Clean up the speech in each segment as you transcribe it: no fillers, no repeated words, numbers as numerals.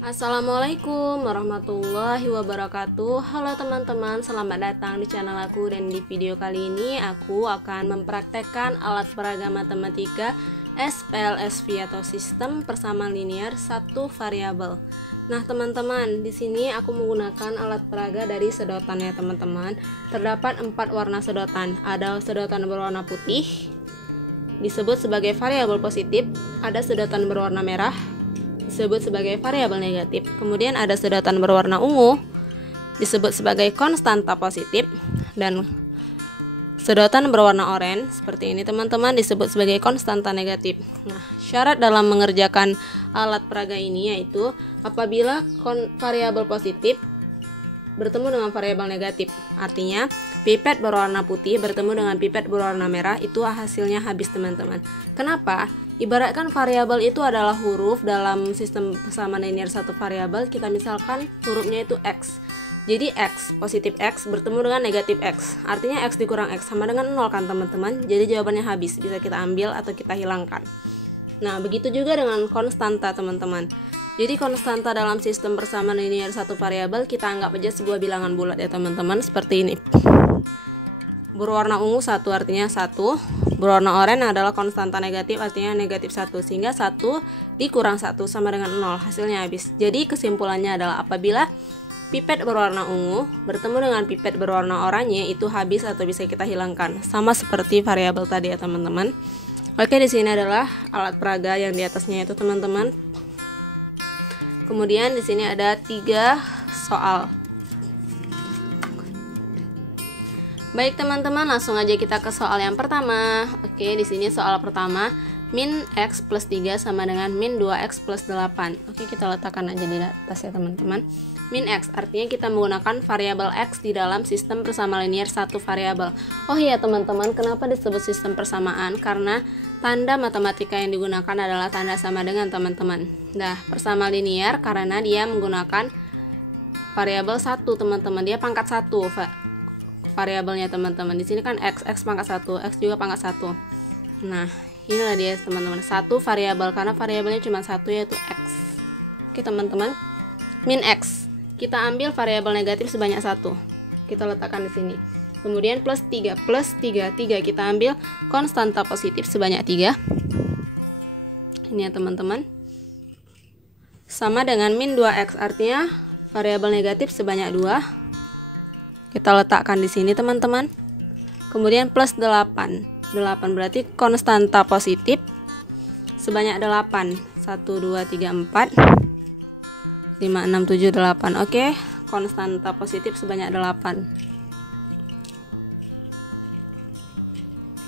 Assalamualaikum warahmatullahi wabarakatuh. Halo teman-teman, selamat datang di channel aku. Dan di video kali ini aku akan mempraktekkan alat peraga matematika SPLSV atau sistem persamaan linear satu variabel. Nah teman-teman, di sini aku menggunakan alat peraga dari sedotan ya teman-teman. Terdapat 4 warna sedotan. Ada sedotan berwarna putih, disebut sebagai variabel positif. Ada sedotan berwarna merah, disebut sebagai variabel negatif. Kemudian ada sedotan berwarna ungu, disebut sebagai konstanta positif, dan sedotan berwarna oranye seperti ini teman-teman disebut sebagai konstanta negatif. Nah, syarat dalam mengerjakan alat peraga ini yaitu apabila variabel positif bertemu dengan variabel negatif. Artinya, pipet berwarna putih bertemu dengan pipet berwarna merah, itu hasilnya habis teman-teman. Kenapa? Ibaratkan variabel itu adalah huruf dalam sistem persamaan linear satu variabel. Kita misalkan hurufnya itu X. Jadi X, positif X bertemu dengan negatif X. Artinya X dikurang X sama dengan 0 kan teman-teman. Jadi jawabannya habis, bisa kita ambil atau kita hilangkan. Nah, begitu juga dengan konstanta teman-teman. Jadi konstanta dalam sistem persamaan linear satu variabel kita anggap aja sebuah bilangan bulat ya teman-teman, seperti ini. Berwarna ungu 1 artinya 1, berwarna oranye adalah konstanta negatif artinya negatif 1, sehingga 1 dikurang 1 sama dengan 0, hasilnya habis. Jadi kesimpulannya adalah apabila pipet berwarna ungu bertemu dengan pipet berwarna oranye itu habis atau bisa kita hilangkan, sama seperti variabel tadi ya teman-teman. Oke, di sini adalah alat peraga yang di atasnya itu teman-teman. Kemudian di sini ada 3 soal. Baik teman-teman, langsung aja kita ke soal yang pertama. Oke, di sini soal pertama, min x plus 3 sama dengan min 2x plus 8. Oke, kita letakkan aja di atas ya teman-teman. Min x artinya kita menggunakan variabel x di dalam sistem persamaan linear satu variabel. Oh iya teman-teman, kenapa disebut sistem persamaan? Karena tanda matematika yang digunakan adalah tanda sama dengan teman-teman. Nah, persamaan linear karena dia menggunakan variabel 1 teman-teman. Dia pangkat 1 variabelnya teman-teman. Di sini kan x pangkat 1, x juga pangkat 1. Nah, inilah dia teman-teman, satu variabel karena variabelnya cuma satu yaitu x. Oke teman-teman, min x kita ambil variabel negatif sebanyak 1, kita letakkan di sini. Kemudian plus 3 kita ambil konstanta positif sebanyak 3. Ini ya teman-teman, sama dengan min 2x artinya variabel negatif sebanyak 2. Kita letakkan di sini teman-teman. Kemudian plus 8 berarti konstanta positif sebanyak 8. 1, 2, 3, 4 5, 6, 7, 8. Oke, konstanta positif sebanyak 8.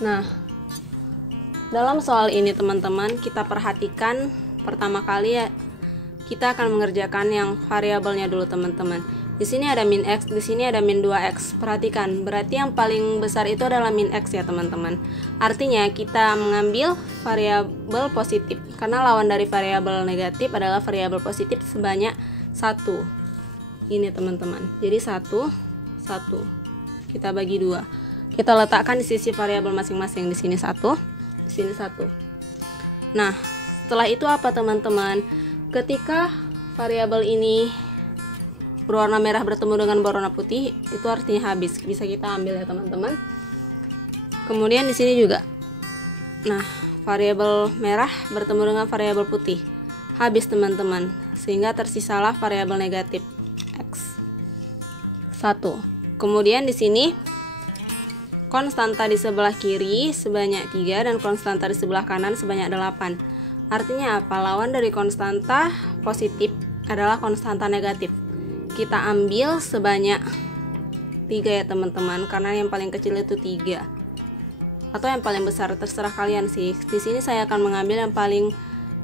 Nah, dalam soal ini teman-teman, kita perhatikan pertama kali ya, kita akan mengerjakan yang variabelnya dulu teman-teman. Di sini ada min x, di sini ada min 2x. Perhatikan, berarti yang paling besar itu adalah min x ya teman-teman. Artinya kita mengambil variabel positif karena lawan dari variabel negatif adalah variabel positif sebanyak 1. Ini teman-teman. Jadi 1 kita bagi 2. Kita letakkan di sisi variabel masing-masing. Di sini 1, di sini 1. Nah, setelah itu apa teman-teman? Ketika variabel ini berwarna merah bertemu dengan berwarna putih, itu artinya habis, bisa kita ambil ya teman-teman. Kemudian di sini juga, nah variabel merah bertemu dengan variabel putih, habis teman-teman, sehingga tersisalah variabel negatif x 1. Kemudian di sini konstanta di sebelah kiri sebanyak 3 dan konstanta di sebelah kanan sebanyak 8. Artinya apa? Lawan dari konstanta positif adalah konstanta negatif. Kita ambil sebanyak 3 ya teman-teman, karena yang paling kecil itu 3 atau yang paling besar, terserah kalian sih. Di sini saya akan mengambil yang paling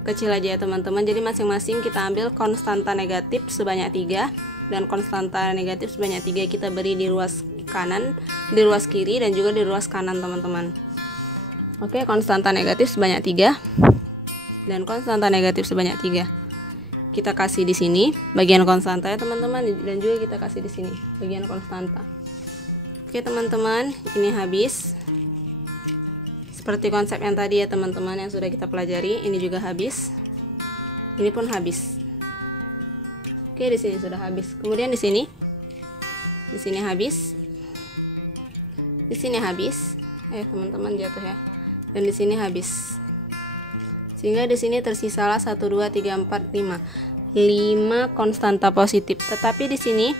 kecil aja ya teman-teman. Jadi masing-masing kita ambil konstanta negatif sebanyak 3 dan konstanta negatif sebanyak 3 kita beri di ruas kanan, di ruas kiri dan juga di ruas kanan teman-teman. Oke, konstanta negatif sebanyak 3 dan konstanta negatif sebanyak 3. Kita kasih di sini bagian konstanta ya teman-teman, dan juga kita kasih di sini bagian konstanta. Oke teman-teman, ini habis. Seperti konsep yang tadi ya teman-teman yang sudah kita pelajari, ini juga habis. Ini pun habis. Oke, di sini sudah habis. Kemudian di sini habis. Di sini habis. Teman-teman jatuh ya. Dan di sini habis. Sehingga di sini tersisalah 1 2 3 4 5. 5 konstanta positif. Tetapi di sini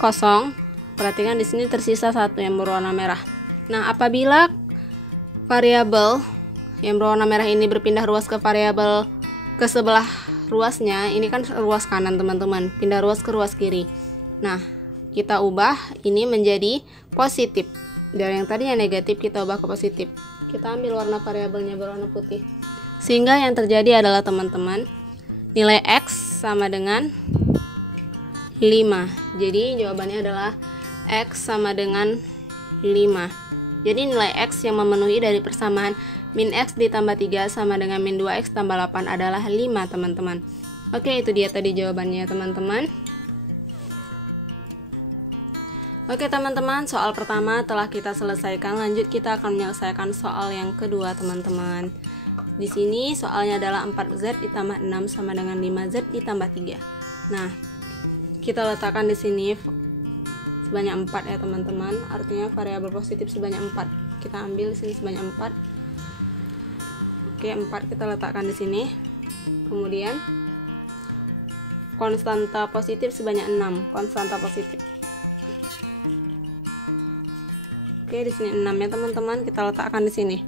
kosong. Perhatikan di sini tersisa 1 yang berwarna merah. Nah, apabila variabel yang berwarna merah ini berpindah ruas ke variabel ke sebelah ruasnya, ini kan ruas kanan teman-teman, pindah ruas ke ruas kiri. Nah, kita ubah ini menjadi positif. Dari yang tadinya negatif kita ubah ke positif. Kita ambil warna variabelnya berwarna putih. Sehingga yang terjadi adalah teman-teman, nilai X sama dengan 5. Jadi jawabannya adalah X sama dengan 5. Jadi nilai X yang memenuhi dari persamaan min X ditambah 3 sama dengan min 2X tambah 8 adalah 5 teman-teman. Oke, itu dia tadi jawabannya teman-teman. Oke teman-teman, soal pertama telah kita selesaikan. Lanjut kita akan menyelesaikan soal yang kedua teman-teman. Di sini soalnya adalah 4Z ditambah 6 sama dengan 5Z ditambah 3. Nah, kita letakkan di sini sebanyak 4 ya teman-teman. Artinya variabel positif sebanyak 4. Kita ambil di sini sebanyak 4. Oke, 4 kita letakkan di sini. Kemudian konstanta positif sebanyak 6, konstanta positif. Oke, di sini 6 ya teman-teman, kita letakkan di sini.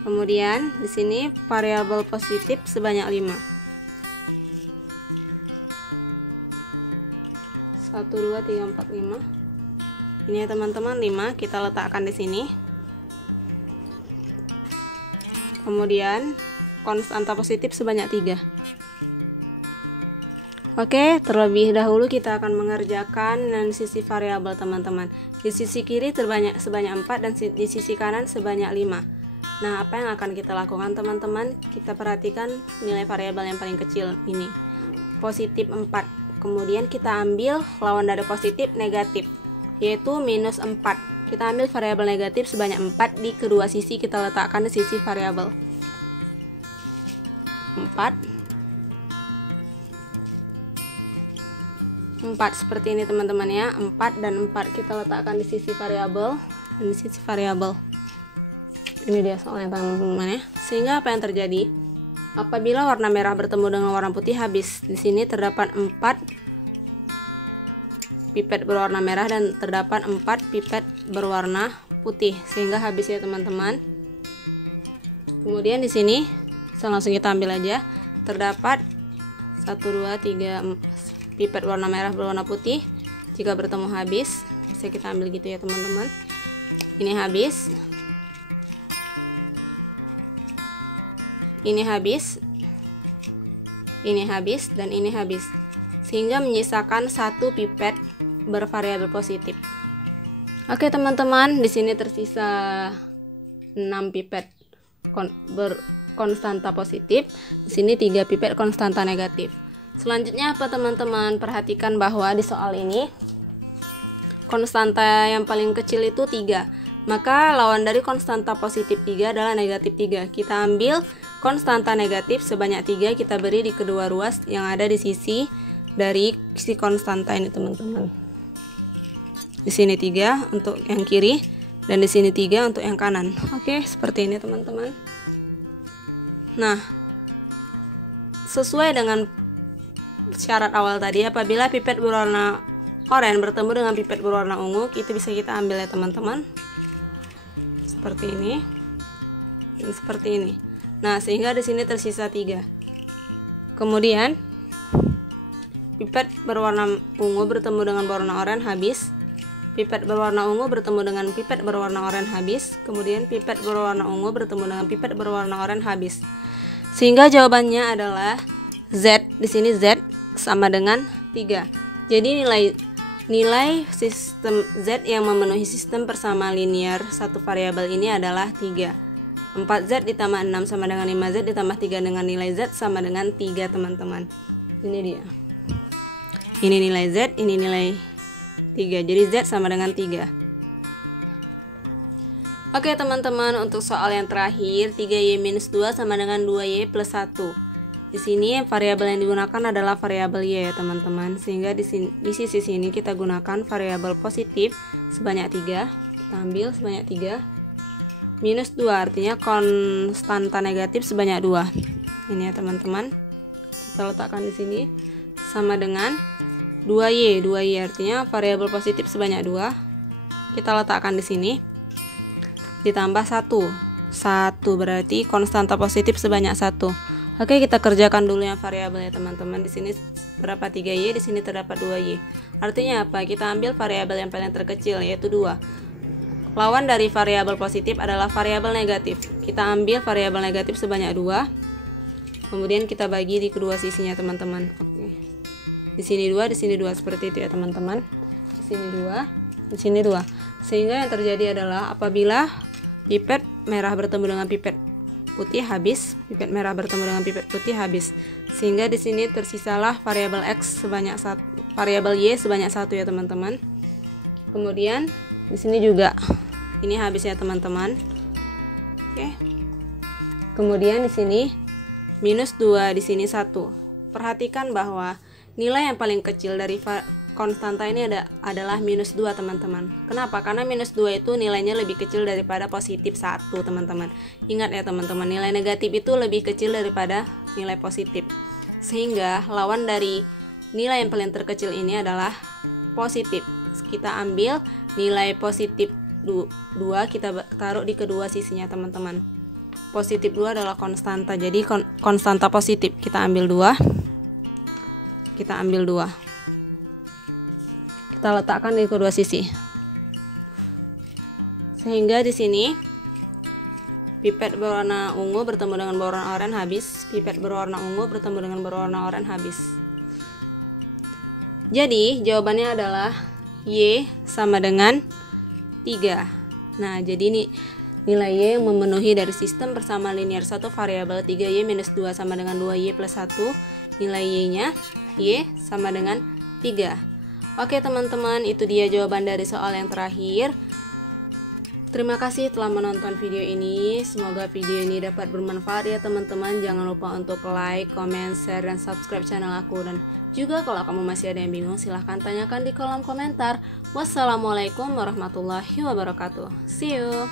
Kemudian di sini variabel positif sebanyak 5. 1 2 3 4 5. Ini ya teman-teman, 5 kita letakkan di sini. Kemudian konstanta positif sebanyak 3. Oke, terlebih dahulu kita akan mengerjakan dengan sisi variabel teman-teman. Di sisi kiri sebanyak 4 dan di sisi kanan sebanyak 5. Nah, apa yang akan kita lakukan teman-teman? Kita perhatikan nilai variabel yang paling kecil ini, positif 4. Kemudian kita ambil lawan dari positif negatif, yaitu minus 4. Kita ambil variabel negatif sebanyak 4 di kedua sisi, kita letakkan di sisi variabel 4 seperti ini teman-teman ya. 4 dan 4 kita letakkan di sisi variabel dan di sisi variabel. Ini dia soalnya teman-teman ya. Sehingga apa yang terjadi? Apabila warna merah bertemu dengan warna putih habis. Di sini terdapat 4 pipet berwarna merah dan terdapat 4 pipet berwarna putih, sehingga habis ya teman-teman. Kemudian di sini langsung kita ambil aja, terdapat 1 2 3 pipet warna merah berwarna putih. Jika bertemu habis, bisa kita ambil gitu ya teman-teman. Ini habis, ini habis, ini habis, dan ini habis, sehingga menyisakan 1 pipet bervariabel positif. Oke teman-teman, di sini tersisa 6 pipet konstanta positif, di sini 3 pipet konstanta negatif. Selanjutnya apa teman-teman? Perhatikan bahwa di soal ini konstanta yang paling kecil itu 3. Maka lawan dari konstanta positif 3 adalah negatif 3. Kita ambil konstanta negatif sebanyak 3, kita beri di kedua ruas yang ada di sisi dari si konstanta ini teman-teman. Di sini 3 untuk yang kiri dan di sini 3 untuk yang kanan. Oke, seperti ini teman-teman. Nah, sesuai dengan syarat awal tadi, apabila pipet berwarna oranye bertemu dengan pipet berwarna ungu, itu bisa kita ambil ya teman-teman. Seperti ini dan seperti ini. Nah, sehingga di sini tersisa 3. Kemudian pipet berwarna ungu bertemu dengan berwarna oranye habis. Pipet berwarna ungu bertemu dengan pipet berwarna oranye habis. Kemudian pipet berwarna ungu bertemu dengan pipet berwarna oranye habis. Sehingga jawabannya adalah Z. Di sini Z sama dengan 3. Jadi nilai sistem Z yang memenuhi sistem persama linear satu variabel ini adalah 3. 4Z ditambah 6 sama dengan 5Z ditambah 3 dengan nilai Z sama dengan 3 teman-teman. Ini dia. Ini nilai Z, ini nilai 3. Jadi Z sama dengan 3. Oke teman-teman, untuk soal yang terakhir 3Y minus 2 sama dengan 2Y plus 1. Di sini variabel yang digunakan adalah variabel Y ya teman-teman. Sehingga di sisi sini kita gunakan variabel positif sebanyak 3. Kita ambil sebanyak 3. Minus 2 artinya konstanta negatif sebanyak 2. Ini ya teman-teman. Kita letakkan di sini sama dengan 2Y. 2Y artinya variabel positif sebanyak 2. Kita letakkan di sini. Ditambah 1. 1 berarti konstanta positif sebanyak 1. Oke, kita kerjakan dulu yang variabel ya teman-teman. Di sini terdapat 3Y, di sini terdapat 2Y. Artinya apa? Kita ambil variabel yang paling terkecil yaitu 2. Lawan dari variabel positif adalah variabel negatif. Kita ambil variabel negatif sebanyak 2. Kemudian kita bagi di kedua sisinya teman-teman. Oke. Di sini 2, di sini 2 seperti itu ya teman-teman. Di sini 2, di sini 2. Sehingga yang terjadi adalah apabila pipet merah bertemu dengan pipet putih habis, pipet merah bertemu dengan pipet putih habis. Sehingga di sini tersisalah variabel X sebanyak 1, variabel Y sebanyak 1 ya teman-teman. Kemudian di sini juga ini habis ya teman-teman. Oke. Kemudian di sini minus 2, di sini 1. Perhatikan bahwa nilai yang paling kecil dari konstanta ini adalah minus 2 teman-teman. Kenapa? Karena minus 2 itu nilainya lebih kecil daripada positif 1 teman-teman. Ingat ya teman-teman, nilai negatif itu lebih kecil daripada nilai positif. Sehingga lawan dari nilai yang paling terkecil ini adalah positif. Kita ambil nilai positif 2, kita taruh di kedua sisinya teman-teman. Positif 2 adalah konstanta, jadi konstanta positif. Kita ambil 2. Kita ambil 2. Kita letakkan di kedua sisi. Sehingga di sini pipet berwarna ungu bertemu dengan berwarna oranye habis, pipet berwarna ungu bertemu dengan berwarna oranye habis. Jadi jawabannya adalah Y sama dengan 3. Nah, jadi ini nilai Y yang memenuhi dari sistem persamaan linear 1 variabel 3Y minus 2 sama dengan 2Y plus 1. Nilai Y-nya Y sama dengan 3. Oke teman-teman, itu dia jawaban dari soal yang terakhir. Terima kasih telah menonton video ini. Semoga video ini dapat bermanfaat ya teman-teman. Jangan lupa untuk like, comment, share, dan subscribe channel aku. Dan juga kalau kamu masih ada yang bingung, silahkan tanyakan di kolom komentar. Wassalamualaikum warahmatullahi wabarakatuh. See you.